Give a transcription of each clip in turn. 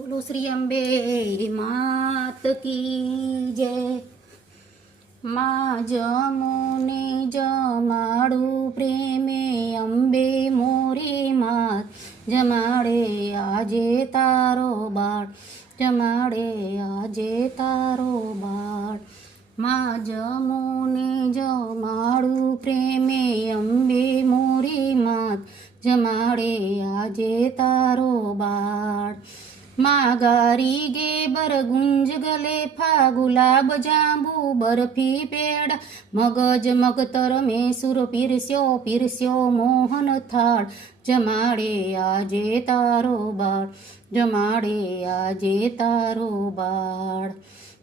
બોલો શ્રી અંબે માત કી જય। માં જમુને જમાડું પ્રેમે અંબે મોરી માત જમાડે આજે તારો બાળ જમાડે આજે તારો બાળ। માં જમુને જમાડું પ્રેમે અંબે મોરી માત જમાડે આજે તારો બાળ। માં ગારી ગે બર ગુંજ ગલે ફા ગુલાબ જાંબુ બરફી પેડા મગજ મગતર મેસુર પીરસ્યો મોહન થાળ જમાડે આજે તારો બાળ જમાડે આજે તારો બાળ।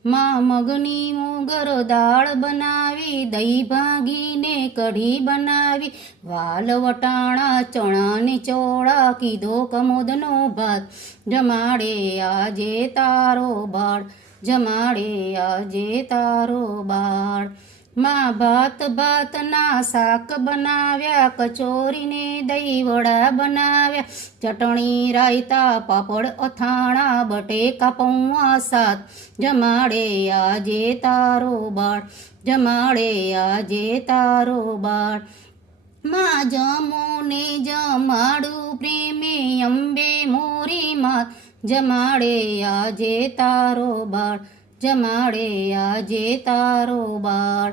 માં મગની મોગર દાળ બનાવી દહીં ભાંગીને કઢી બનાવી વાલ વટાણા ચણાની ચોળા કીધો કમોદનો ભાત જમાડે આજે તારો બાળ જમાડે આજે તારો બાળ। માં ભાતના શાક બનાવ્યા કચોરીને દહીં વડા બનાવ્યા ચટણી રાયતા પાપડ અથાણા બટેકા પૌવા સાત જમાડે આજે તારો બાળ જમાડે આજે તારો બાળ। માં જમુને જમાડું પ્રેમે અંબે મોરી માત જમાડે આજે તારો બાળ જમાડે આજે તારો બાળ।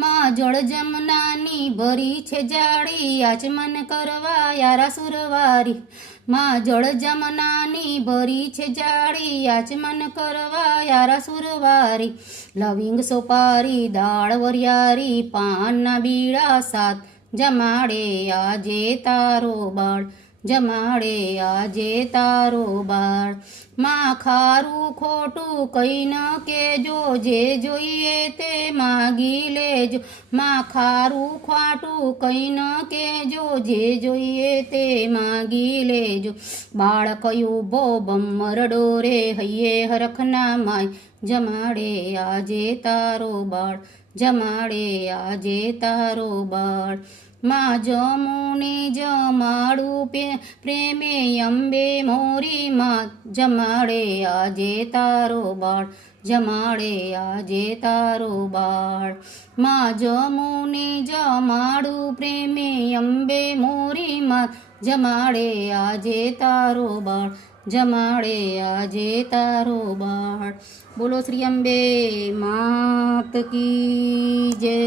માં જળ જમનાની ભરી છે જાળી આચમન કરવા યારા સુરવારી માં જળ જમનાની ભરી છે જાળી આચમન કરવા યારા સુરવારી લવિંગ સોપારી દાળ વરિયારી પાનના બીડા સાત જમાડે આજે તારો બાળ જમાડે આજે તારો બાળ। માં ખારું ખોટું કઈ ન કેજો જે જોઈએ તે માગી લેજો માં ખારું ખાટું કઈ ન કેજો જે જોઈએ તે માગી લેજો બાળક ઉભો બમ્મર ડોરે હૈયે હરખના માય જમાડે આજે તારો બાળ જમાડે આજે તારો બાળ। માં જમુને જમાડું પ્રેમે અંબે મોરી માત જમાડે આજે તારો બાળ જમાડે આજે તારો બાળ। માં જમુને જમાડું પ્રેમે અંબે મોરી માત જમાડે આજે તારો બાળ જમાડે આજે તારો બાળ। બોલો શ્રી અંબે માત કી જય।